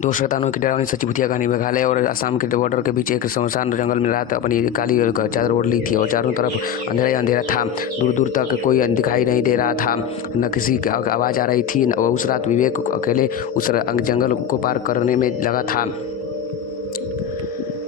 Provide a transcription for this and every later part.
दो शैतानों की डरावनी सच्ची भूतिया कहानी। मेघालय और असम के बॉर्डर के बीच एक सुनसान जंगल में रात अपनी काली चादर ओढ़ ली थी और चारों तरफ अंधेरा ही अंधेरा था। दूर दूर तक कोई दिखाई नहीं दे रहा था, न किसी की आवाज़ आ रही थी। उस रात विवेक अकेले उस जंगल को पार करने में लगा था।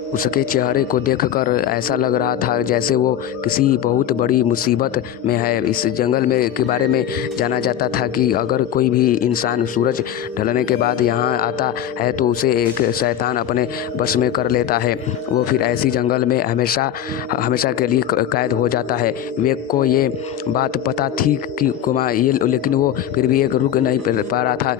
उसके चेहरे को देखकर ऐसा लग रहा था जैसे वो किसी बहुत बड़ी मुसीबत में है। इस जंगल में के बारे में जाना जाता था कि अगर कोई भी इंसान सूरज ढलने के बाद यहाँ आता है तो उसे एक शैतान अपने बस में कर लेता है। वो फिर ऐसी जंगल में हमेशा हमेशा के लिए कैद हो जाता है। विवेक को ये बात पता थी कि लेकिन वो फिर भी एक रुक नहीं पा रहा था,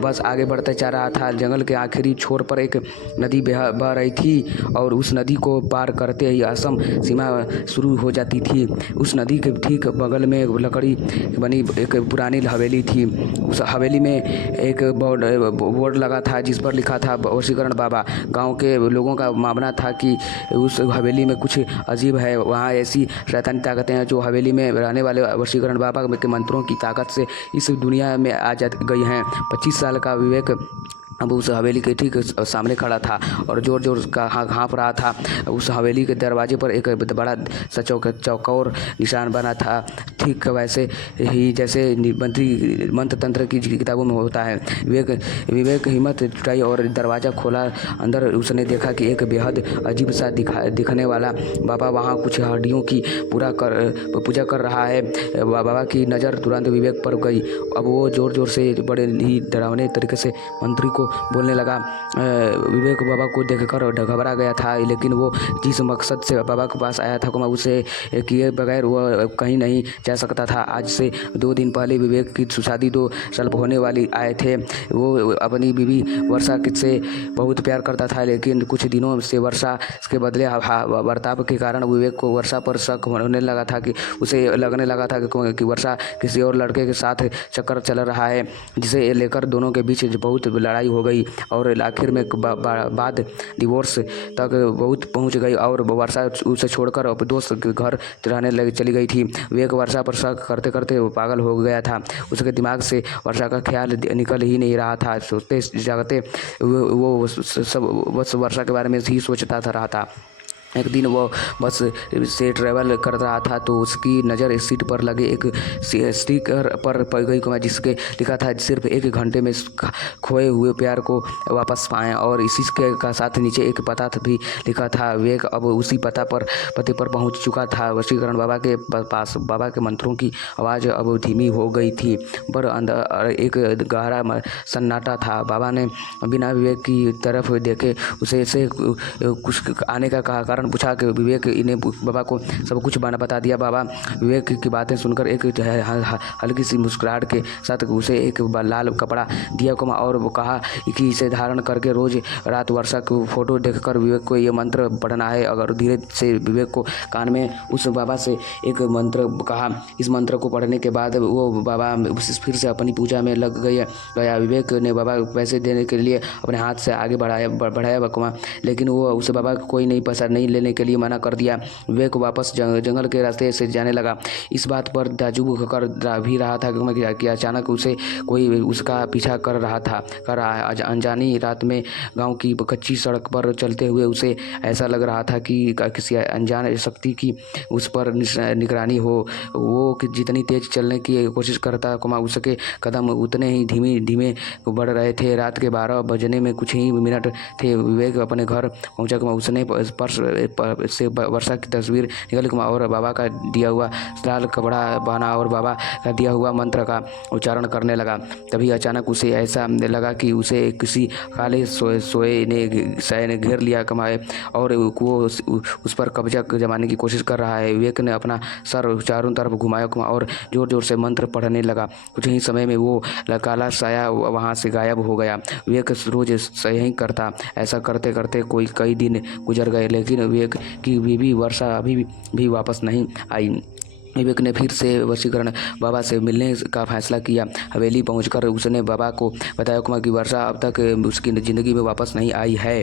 बस आगे बढ़ते जा रहा था। जंगल के आखिरी छोर पर एक नदी बह रही थी और उस नदी को पार करते ही असम सीमा शुरू हो जाती थी। उस नदी के ठीक बगल में लकड़ी बनी एक पुरानी हवेली थी। उस हवेली में एक बोर्ड लगा था जिस पर लिखा था वशीकरण बाबा। गांव के लोगों का मानना था कि उस हवेली में कुछ अजीब है। वहाँ ऐसी शैतानी ताकतें हैं जो हवेली में रहने वाले वशीकरण बाबा के मंत्रों की ताकत से इस दुनिया में आ जा गई हैं। 25 साल का विवेक अब उस हवेली के ठीक सामने खड़ा था और जोर जोर का हाँफ रहा था। उस हवेली के दरवाजे पर एक बड़ा सा चौकोर निशान बना था, ठीक वैसे ही जैसे मंत्र तंत्र की किताबों में होता है। विवेक हिम्मत जुटाई और दरवाज़ा खोला। अंदर उसने देखा कि एक बेहद अजीब सा दिखने वाला बाबा वहाँ कुछ हड्डियों की पूजा कर रहा है। बाबा की नज़र तुरंत विवेक पर गई। अब वो जोर जोर से बड़े ही डरावने तरीके से मंत्री को बोलने लगा। विवेक बाबा को देखकर घबरा गया था, लेकिन वो जिस मकसद से बाबा के पास आया था उसे किए बगैर वह कहीं नहीं जा सकता था। आज से 2 दिन पहले विवेक की शादी 2 साल होने वाली आए थे। वो अपनी बीवी वर्षा से बहुत प्यार करता था, लेकिन कुछ दिनों से वर्षा के बदले बर्ताव के कारण विवेक को वर्षा पर शक होने लगा था कि उसे लगने लगा था कि वर्षा किसी और लड़के के साथ चक्कर चल रहा है, जिसे लेकर दोनों के बीच बहुत लड़ाई हो गई और आखिर में बाद डिवोर्स तक बहुत पहुंच गई और वर्षा उसे छोड़कर अब दोस्त के घर रहने चली गई थी। विवेक वर्षा पर शक करते करते पागल हो गया था। उसके दिमाग से वर्षा का ख्याल निकल ही नहीं रहा था। सोते जागते वो सब बस वर्षा के बारे में ही सोचता रहा था। एक दिन वो बस से ट्रैवल कर रहा था तो उसकी नज़र सीट पर लगे एक स्टिकर पर पड़ गई जिसके लिखा था सिर्फ 1 घंटे में खोए हुए प्यार को वापस पाएं, और इसी के साथ नीचे एक पता भी लिखा था। विवेक अब उसी पते पर पहुंच चुका था। वशीकरण बाबा के पास। बाबा के मंत्रों की आवाज़ अब धीमी हो गई थी, पर अंदर एक गहरा सन्नाटा था। बाबा ने बिना विवेक की तरफ देखे उसे से कुछ आने का कारण पूछा कि विवेक इन्हें बाबा को सब कुछ बता दिया। बाबा विवेक की बातें सुनकर एक हल्की सी मुस्कुराहट के साथ उसे एक लाल कपड़ा दिया और वो कहा कि इसे धारण करके रोज रात वर्षा की फोटो देखकर विवेक को ये मंत्र पढ़ना है। अगर धीरे से विवेक को कान में उस बाबा से एक मंत्र कहा। इस मंत्र को पढ़ने के बाद वो बाबा फिर से अपनी पूजा में लग गया। विवेक ने बाबा को पैसे देने के लिए अपने हाथ से आगे बढ़ाया लेकिन वो उसे बाबा कोई नहीं पैसा नहीं लेने के लिए मना कर दिया। विवेक वापस जंगल के रास्ते से जाने लगा। इस बात पर ताज्जुब कर भी रहा था कि अचानक उसे कोई उसका पीछा कर रहा है। अनजानी रात में गांव की कच्ची सड़क पर चलते हुए उसे ऐसा लग रहा था कि किसी अनजान शक्ति की उस पर निगरानी हो। वो जितनी तेज चलने की कोशिश करता उसके कदम उतने ही धीमे बढ़ रहे थे। रात के 12 बजने में कुछ ही मिनट थे। विवेक अपने घर पहुंचा। उसने पर्स से वर्षा की तस्वीर निकल और बाबा का दिया हुआ लाल कपड़ा पहना और बाबा का दिया हुआ मंत्र का उच्चारण करने लगा। तभी अचानक उसे ऐसा लगा कि उसे किसी काले सोए ने घेर लिया और वो उस पर कब्जा जमाने की कोशिश कर रहा है। विवेक ने अपना सर चारों तरफ घुमाया और जोर जोर से मंत्र पढ़ने लगा। कुछ ही समय में वो काला साया वहाँ से गायब हो गया। विवेक रोज यही करता। ऐसा करते करते कई दिन गुजर गए, लेकिन विवेक की बीवी वर्षा अभी भी वापस नहीं आई। विवेक ने फिर से वशीकरण बाबा से मिलने का फैसला किया। हवेली पहुंचकर उसने बाबा को बताया कि वर्षा अब तक उसकी ज़िंदगी में वापस नहीं आई है।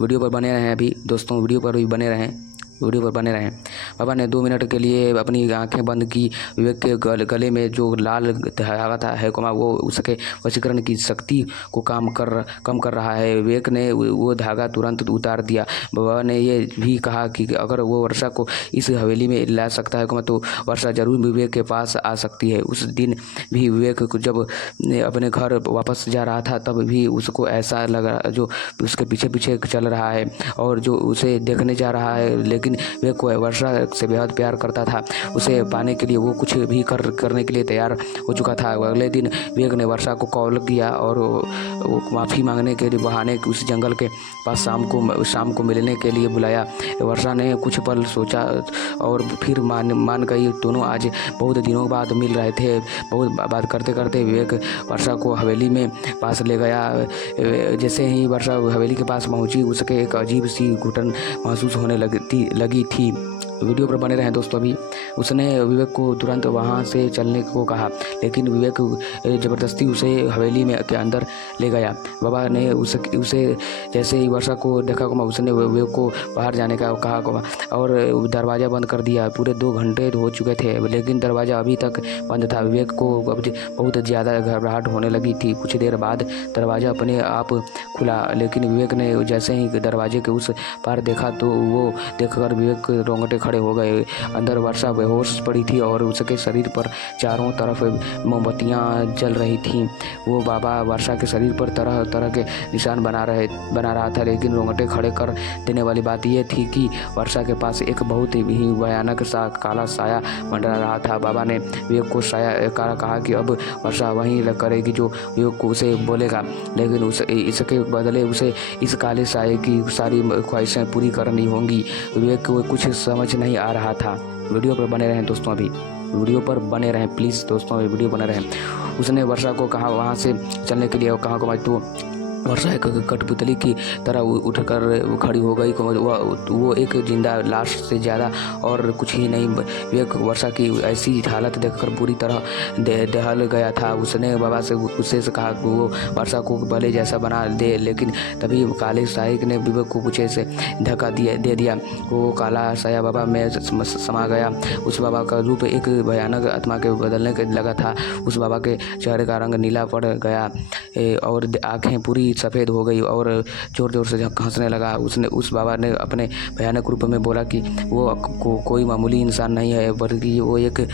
वीडियो पर बने रहें अभी दोस्तों, वीडियो पर भी बने रहें। वीडियो पर बने रहें। बाबा ने 2 मिनट के लिए अपनी आंखें बंद की। विवेक के गले में जो लाल धागा था है वो उसके वशीकरण की शक्ति को कम कर रहा है। विवेक ने वो धागा तुरंत उतार दिया। बाबा ने ये भी कहा कि अगर वो वर्षा को इस हवेली में ला सकता है तो वर्षा जरूर विवेक के पास आ सकती है। उस दिन भी विवेक जब अपने घर वापस जा रहा था तब भी उसको ऐसा लगा जो उसके पीछे पीछे चल रहा है और जो उसे देखने जा रहा है। लेकिन विवेक को वर्षा से बेहद प्यार करता था। उसे पाने के लिए वो कुछ भी करने के लिए तैयार हो चुका था। अगले दिन विवेक ने वर्षा को कॉल किया और वो माफ़ी मांगने के बहाने उस जंगल के पास शाम को मिलने के लिए बुलाया। वर्षा ने कुछ पल सोचा और फिर मान गई। दोनों आज बहुत दिनों बाद मिल रहे थे। बहुत बात करते करते विवेक वर्षा को हवेली में पास ले गया। जैसे ही वर्षा हवेली के पास पहुंची उसके एक अजीब सी घुटन महसूस होने लगी थी। वीडियो पर बने रहें दोस्तों। अभी उसने विवेक को तुरंत वहां से चलने को कहा, लेकिन विवेक ज़बरदस्ती उसे हवेली में के अंदर ले गया। बाबा ने उसे जैसे ही वर्षा को देखा उसने विवेक को बाहर जाने का कहा और दरवाज़ा बंद कर दिया। पूरे 2 घंटे हो चुके थे लेकिन दरवाज़ा अभी तक बंद था। विवेक को बहुत ज़्यादा घबराहट होने लगी थी। कुछ देर बाद दरवाज़ा अपने आप खुला, लेकिन विवेक ने जैसे ही दरवाजे के उस पार देखा तो वो देखकर विवेक के रोंगटे खड़े हो गए। अंदर वर्षा बेहोश पड़ी थी और उसके शरीर पर चारों तरफ मोमबत्तियां जल रही थीं। वो बाबा वर्षा के शरीर पर तरह तरह के निशान बना रहा था, लेकिन रोंगटे खड़े कर देने वाली बात यह थी कि वर्षा के पास एक बहुत ही भयानक सा काला साया मंडरा रहा था। बाबा ने विवेक को साया कहा कि अब वर्षा वहीं करेगी जो विवेक को उसे बोलेगा, लेकिन इसके बदले उसे इस काले साये की सारी ख्वाहिशें पूरी करनी होंगी। विवेक को कुछ समझ नहीं आ रहा था। वीडियो पर बने रहें दोस्तों। अभी वीडियो पर बने रहें प्लीज़ दोस्तों। अभी वीडियो बने रहें। उसने वर्षा को कहा वहाँ से चलने के लिए। कहा तो वर्षा एक कठपुतली की तरह उठकर खड़ी हो गई। वो एक जिंदा लाश से ज़्यादा और कुछ ही नहीं। विवेक वर्षा की ऐसी हालत देखकर पूरी तरह दहल गया था। उसने बाबा से गुस्से से कहा कि वो वर्षा को भले जैसा बना दे, लेकिन तभी काले साये ने विवेक को पीछे से धक्का दे दिया। वो काला साया बाबा में समा गया। उस बाबा का रूप एक भयानक आत्मा के बदलने के लगा था। उस बाबा के चेहरे का रंग नीला पड़ गया और आँखें पूरी सफ़ेद हो गई और जोर जोर से हंसने लगा। उस बाबा ने अपने भयानक रूप में बोला कि वो कोई मामूली इंसान नहीं है, बल्कि वो एक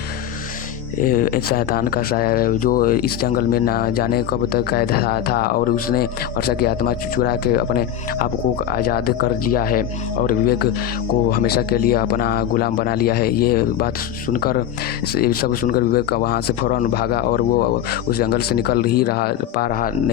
शैतान का साया है जो इस जंगल में ना जाने कब तक कैद था और उसने वर्षा की आत्मा चुरा के अपने आप को आज़ाद कर लिया है और विवेक को हमेशा के लिए अपना गुलाम बना लिया है। ये बात सब सुनकर विवेक वहाँ से फ़ौरन भागा और वो उस जंगल से निकल नहीं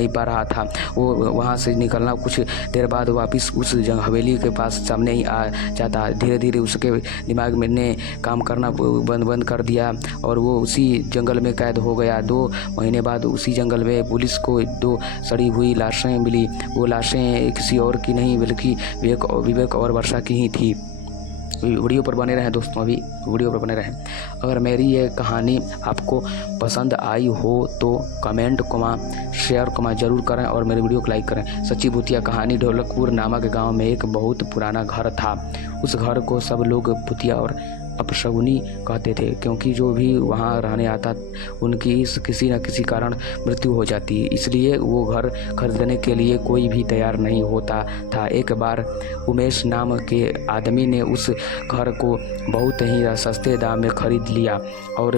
पा रहा था। वो वहाँ से निकलना कुछ देर बाद वापस उस हवेली के पास सामने ही आ जाता। धीरे धीरे उसके दिमाग में ने काम करना बंद कर दिया और वो उसी जंगल में कैद हो गया। 2 महीने बाद उसी जंगल में पुलिस को 2 सड़ी हुई लाशें मिली। वो लाशें किसी और की नहीं बल्कि विवेक और वर्षा की ही थी। वीडियो पर बने रहें दोस्तों। अभी वीडियो पर बने रहें। अगर मेरी ये कहानी आपको पसंद आई हो तो कमेंट शेयर ज़रूर करें और मेरे वीडियो को लाइक करें। सच्ची भूतिया कहानी। ढोलकपुर नामक गांव में एक बहुत पुराना घर था। उस घर को सब लोग भूतिया और अपशगुनी कहते थे, क्योंकि जो भी वहाँ रहने आता उनकी किसी न किसी कारण मृत्यु हो जाती, इसलिए वो घर खरीदने के लिए कोई भी तैयार नहीं होता था। एक बार उमेश नाम के आदमी ने उस घर को बहुत ही सस्ते दाम में खरीद लिया और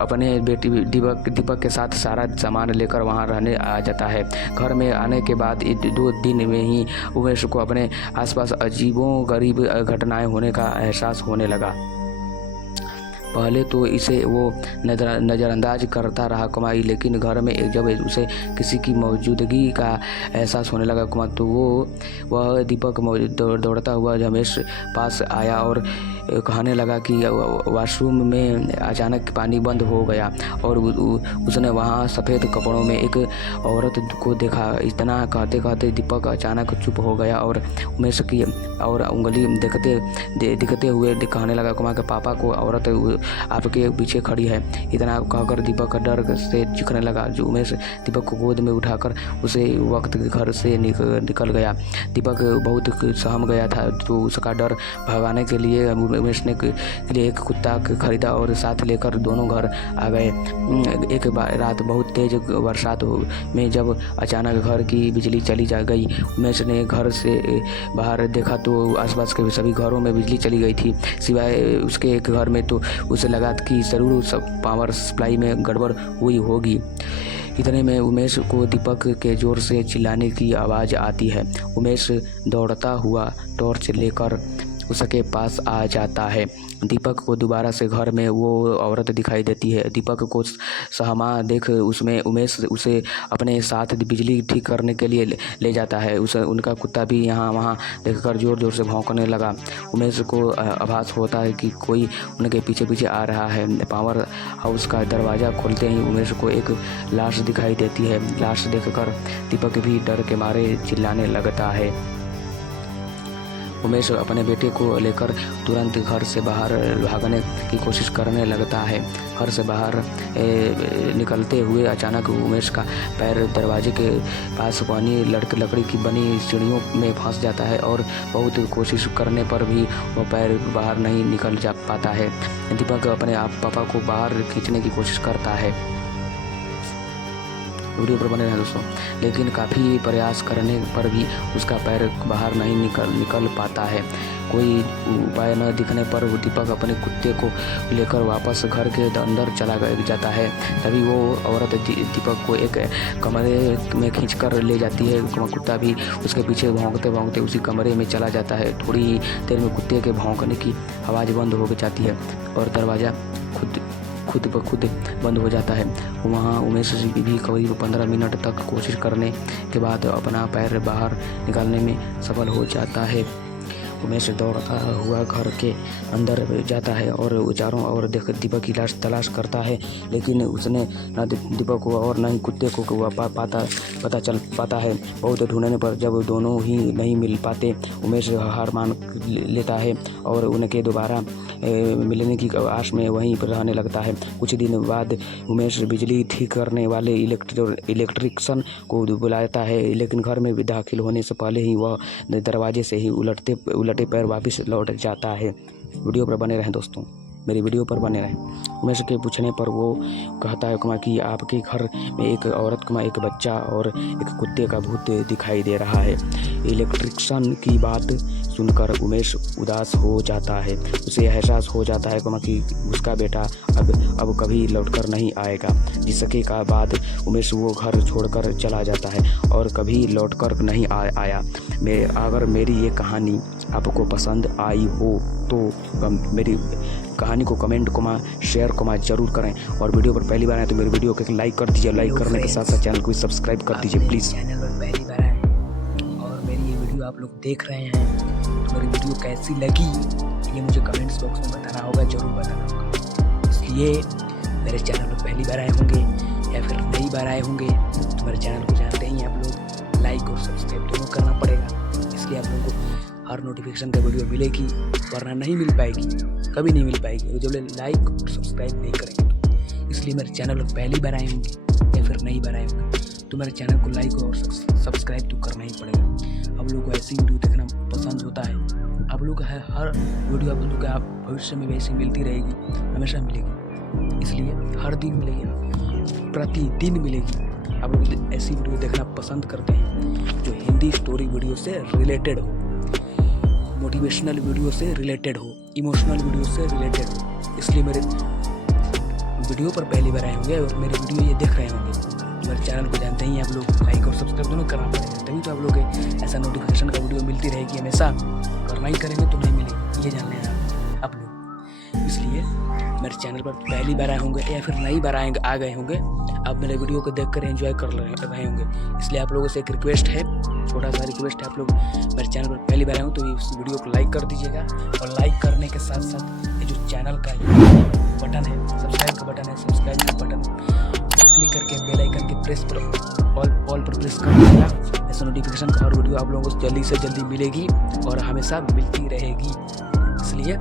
अपने बेटी दीपक के साथ सारा सामान लेकर वहाँ रहने आ जाता है। घर में आने के बाद 2 दिन में ही उमेश को अपने आसपास अजीबोगरीब घटनाएं होने का एहसास होने लगा। पहले तो इसे वो नज़रअंदाज करता रहा कमाई, लेकिन घर में जब उसे किसी की मौजूदगी का एहसास होने लगा तो वह दीपक दौड़ता हुआ रमेश पास आया और कहने लगा कि वॉशरूम में अचानक पानी बंद हो गया और उसने वहाँ सफ़ेद कपड़ों में एक औरत को देखा। इतना कहते कहते दीपक अचानक चुप हो गया और उमेश की और उंगली दिखते हुए कहने लगा कि पापा को औरत आपके पीछे खड़ी है। इतना कहकर दीपक डर से चीखने लगा। जो उमेश दीपक को गोद में उठाकर उसे वक्त घर से निकल गया। दीपक बहुत सहम गया था, तो उसका डर भगाने के लिए उमेश ने के लिए एक कुत्ता खरीदा और साथ लेकर दोनों घर आ गए। एक रात बहुत तेज बरसात में जब अचानक घर की बिजली चली गई, उमेश ने घर से बाहर देखा तो आसपास के सभी घरों में बिजली चली गई थी, सिवाय उसके एक घर में। तो उसे लगा कि ज़रूर पावर सप्लाई में गड़बड़ हुई होगी। इतने में उमेश को दीपक के ज़ोर से चिल्लाने की आवाज़ आती है। उमेश दौड़ता हुआ टॉर्च लेकर उसके पास आ जाता है। दीपक को दोबारा से घर में वो औरत दिखाई देती है। दीपक को सहमा देख उमेश उसे अपने साथ बिजली ठीक करने के लिए ले जाता है। उनका कुत्ता भी यहाँ वहाँ देखकर ज़ोर ज़ोर से भौंकने लगा। उमेश को आभास होता है कि कोई उनके पीछे पीछे आ रहा है। पावर हाउस का दरवाज़ा खोलते ही उमेश को एक लाश दिखाई देती है। लाश देखकर दीपक भी डर के मारे चिल्लाने लगता है। उमेश अपने बेटे को लेकर तुरंत घर से बाहर भागने की कोशिश करने लगता है। घर से बाहर निकलते हुए अचानक उमेश का पैर दरवाजे के पास बनी लकड़ी की बनी सीढ़ियों में फंस जाता है और बहुत कोशिश करने पर भी वो पैर बाहर नहीं निकल जा पाता है। दीपक अपने आप पापा को बाहर खींचने की कोशिश करता है। वीडियो पर बने रहे दोस्तों। लेकिन काफ़ी प्रयास करने पर भी उसका पैर बाहर नहीं निकल पाता है। कोई उपाय न दिखने पर वो दीपक अपने कुत्ते को लेकर वापस घर के अंदर चला जाता है। तभी वो औरत दीपक को एक कमरे में खींचकर ले जाती है। कुत्ता भी उसके पीछे भौंकते भौंकते उसी कमरे में चला जाता है। थोड़ी ही देर में कुत्ते के भौंकने की आवाज़ बंद हो जाती है और दरवाज़ा खुद ब खुद बंद हो जाता है। वहाँ उमेश भी करीब 15 मिनट तक कोशिश करने के बाद अपना पैर बाहर निकालने में सफल हो जाता है। उमेश दौड़ता हुआ घर के अंदर जाता है और चारों ओर दीपक की लाश तलाश करता है, लेकिन उसने न दीपक को और न ही कुत्ते को पता चल पाता है। बहुत ढूंढने पर जब दोनों ही नहीं मिल पाते, उमेश हार मान लेता है और उनके दोबारा मिलने की आश में वहीं पर रहने लगता है। कुछ दिन बाद उमेश बिजली ठीक करने वाले इलेक्ट्रिशियन को बुलाता है, लेकिन घर में दाखिल होने से पहले ही वह दरवाजे से ही उलटे पैर वापस लौट जाता है। वीडियो पर बने रहें दोस्तों, मेरी वीडियो पर बने रहें। उमेश के पूछने पर वो कहता है कि आपके घर में एक औरत एक बच्चा और एक कुत्ते का भूत दिखाई दे रहा है। इलेक्ट्रिशियन की बात सुनकर उमेश उदास हो जाता है। उसे एहसास हो जाता है कि उसका बेटा अब कभी लौटकर नहीं आएगा। जिसके का बाद उमेश वो घर छोड़कर चला जाता है और कभी लौटकर नहीं आया। अगर मेरी ये कहानी आपको पसंद आई हो तो मेरी कहानी को कमेंट शेयर जरूर करें, और वीडियो पर पहली बार आए तो मेरी वीडियो को लाइक कर दीजिए। लाइक करने के साथ साथ चैनल को सब्सक्राइब कर दीजिए प्लीज़। चैनल पर पहली बार आए और मेरी ये वीडियो आप लोग देख रहे हैं, तो मेरी वीडियो कैसी लगी ये मुझे कमेंट्स बॉक्स में बताना होगा, ज़रूर बताना होगा। इसलिए मेरे चैनल पर पहली बार आए होंगे या फिर नई बार आए होंगे तो मेरे चैनल को जानते ही आप लोग लाइक और सब्सक्राइब दोनों करना पड़ेगा। इसलिए आप लोगों को हर नोटिफिकेशन का वीडियो मिलेगी, वरना नहीं मिल पाएगी, कभी नहीं मिल पाएगी जब लाइक और सब्सक्राइब नहीं करेंगे। इसलिए मेरे चैनल पर पहली बार आए होंगे या फिर नई बार आए होंगे तो मेरे चैनल को लाइक और सब्सक्राइब तो करना ही पड़ेगा। आप लोगों को ऐसी वीडियो देखना पसंद होता है, आप लोग का हर वीडियो आप लोग का भविष्य में वैसी मिलती रहेगी, हमेशा मिलेगी। इसलिए हर दिन मिलेगी, प्रतिदिन मिलेगी। आप लोग ऐसी वीडियो देखना पसंद करते हैं जो हिंदी स्टोरी वीडियो से रिलेटेड हो, मोटिवेशनल वीडियो से रिलेटेड हो, इमोशनल वीडियो से रिलेटेड हो। इसलिए मेरे वीडियो पर पहली बार आए होंगे और मेरे वीडियो ये देख रहे होंगे, मेरे चैनल को जानते ही आप लोग लाइक और सब्सक्राइब दोनों करना पड़ेगा, तभी तो आप लोग ऐसा नोटिफिकेशन का वीडियो मिलती रहेगी हमेशा। करना ही करेंगे तो नहीं मिलेगी, ये जान लें आप लोग। इसलिए मेरे चैनल पर पहली बार आए होंगे या फिर नई बार आ गए होंगे, आप मेरे वीडियो को देखकर एंजॉय कर रहे होंगे। इसलिए आप लोगों से एक रिक्वेस्ट है, छोटा सा रिक्वेस्ट है, आप लोग मेरे चैनल पर पहली बार आए हो तो इस वीडियो को लाइक कर दीजिएगा। और लाइक करने के साथ साथ ये जो चैनल का बटन है, सब्सक्राइब का बटन है, सब्सक्राइब का बटन क्लिक करके बेल आइकन के प्रेस पर ऑल पर प्रेस कर दीजिएगा। ऐसा नोटिफिकेशन का और वीडियो आप लोगों को जल्दी से जल्दी मिलेगी और हमेशा मिलती रहेगी। इसलिए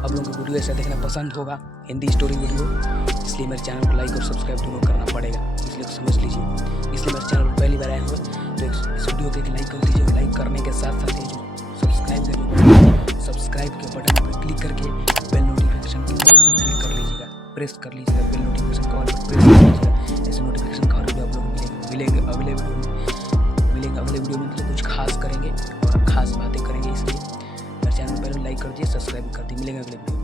आप लोगों को वीडियो ऐसा देखना पसंद होगा, हिंदी स्टोरी वीडियो, इसलिए मेरे चैनल को लाइक और सब्सक्राइब दोनों करना पड़ेगा, इसलिए समझ लीजिए। इसलिए मेरे चैनल पर पहली बार आए हुए तो इस वीडियो को लाइक कर दीजिए। लाइक करने के साथ साथ जो सब्सक्राइब के बटन पर क्लिक करके बेल नोटिफिकेशन के ऑल पर क्लिक कर लीजिएगा, प्रेस कर लीजिएगा, बेल नोटिफिकेशन का ऑल पर प्रेस कर लीजिएगा। ऐसे नोटिफिकेशन का और वीडियो आप लोग मिलेंगे अगले वीडियो में कुछ खास करेंगे और खास बातें करेंगे। इसलिए मेरे चैनल पर लाइक कर दिए, सब्सक्राइब कर दिए। मिलेंगे अगले वीडियो।